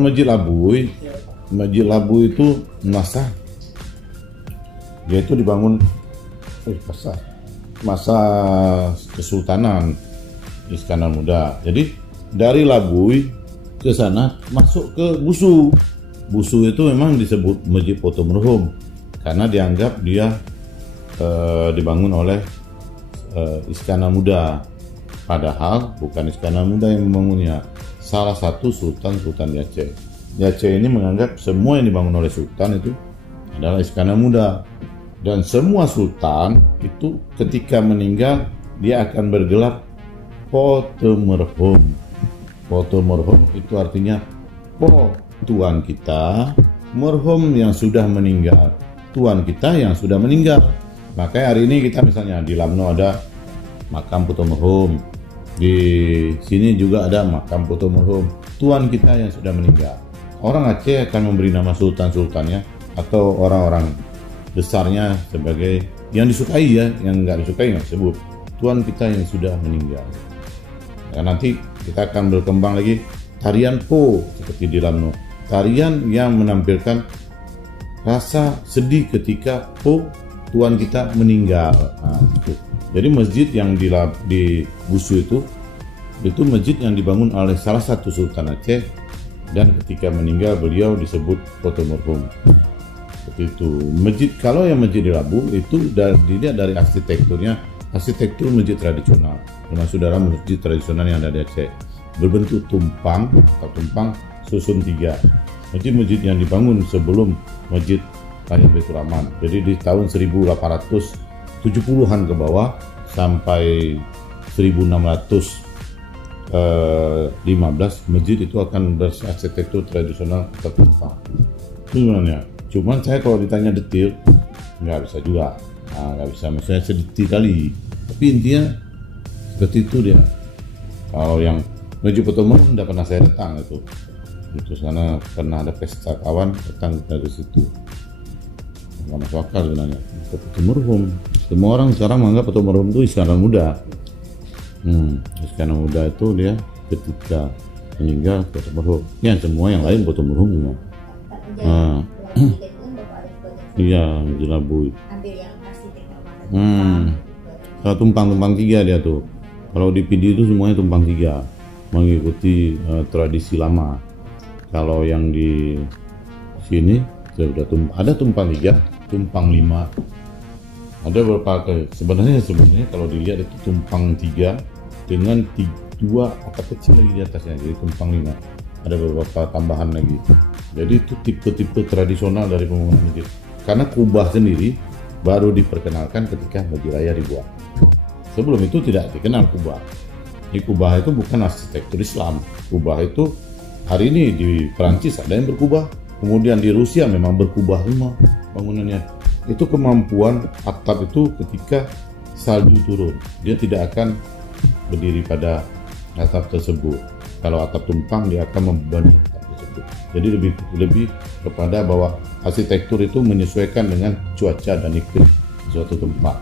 Kalau Masjid Labuh itu dia itu dibangun masa Kesultanan Iskandar Muda. Jadi dari Labuh ke sana masuk ke Busu. Busu itu memang disebut Masjid Poto Merhum karena dianggap dia dibangun oleh Iskandar Muda. Padahal bukan Iskandar Muda yang membangunnya, salah satu sultan di Aceh. Di Aceh ini menganggap semua yang dibangun oleh sultan itu adalah Iskandar Muda. Dan semua sultan itu ketika meninggal dia akan bergelar Poto Merhum. Poto Merhum itu artinya Po Tuan kita, merhum yang sudah meninggal, Tuan kita yang sudah meninggal. Makanya hari ini kita misalnya di Lamno ada makam Poto Merhum, di sini juga ada makam Poto Merhum, Tuan kita yang sudah meninggal. Orang Aceh akan memberi nama sultan-sultannya atau orang-orang besarnya sebagai yang disukai ya, yang nggak disukai nggak disebut. Tuan kita yang sudah meninggal. Ya, nanti kita akan berkembang lagi tarian Po seperti di Lamno. Tarian yang menampilkan rasa sedih ketika Po Tuan kita meninggal. Nah, itu. Jadi masjid yang di Busu itu masjid yang dibangun oleh salah satu Sultan Aceh dan ketika meninggal beliau disebut Poto Merhum. Seperti itu. Kalau yang masjid di Labuh itu dilihat dari arsitekturnya, arsitektur masjid tradisional, termasuk dalam masjid tradisional yang ada di Aceh, berbentuk tumpang atau tumpang susun tiga. Masjid-masjid yang dibangun sebelum masjid Raya Baitur Rahman. Jadi di tahun 1870-an ke bawah sampai 1615 masjid itu akan berarsitektur tradisional atau tumpang. Itu sebenarnya. Cuman saya kalau ditanya detail nggak bisa juga. Nggak bisa, maksudnya sedikit kali. Tapi intinya seperti itu dia. Kalau yang Masjid Poto Merhum tidak pernah saya datang itu sana pernah ada pesta kawan datang dari situ. Nggak masuk akal sebenarnya. Poto Merhum, semua orang sekarang menganggap Poto Merhum itu Iskandar Muda. Iskandar Muda itu dia ketika meninggal Poto Merhum. Ya semua yang lain Poto Merhum semua. Iya, di Labuh. Kalau tumpang tiga dia tuh. Kalau di PD itu semuanya tumpang tiga, mengikuti tradisi lama. Kalau yang di sini sudah ada tumpang tiga, tumpang lima. Ada beberapa sebenarnya kalau dilihat itu tumpang tiga dengan dua atap kecil lagi di atasnya, jadi tumpang lima. Ada beberapa tambahan lagi. Jadi itu tipe-tipe tradisional dari pembangunan masjid. Karena kubah sendiri baru diperkenalkan ketika Masjid Raya dibuat. Sebelum itu tidak dikenal kubah. Di kubah itu bukan arsitektur Islam. Kubah itu hari ini di Perancis ada yang berkubah, kemudian di Rusia memang berkubah semua bangunannya. Itu kemampuan atap itu ketika salju turun, dia tidak akan berdiri pada atap tersebut. Kalau atap tumpang dia akan membebani atap tersebut. Jadi lebih kepada bahwa arsitektur itu menyesuaikan dengan cuaca dan iklim suatu tempat.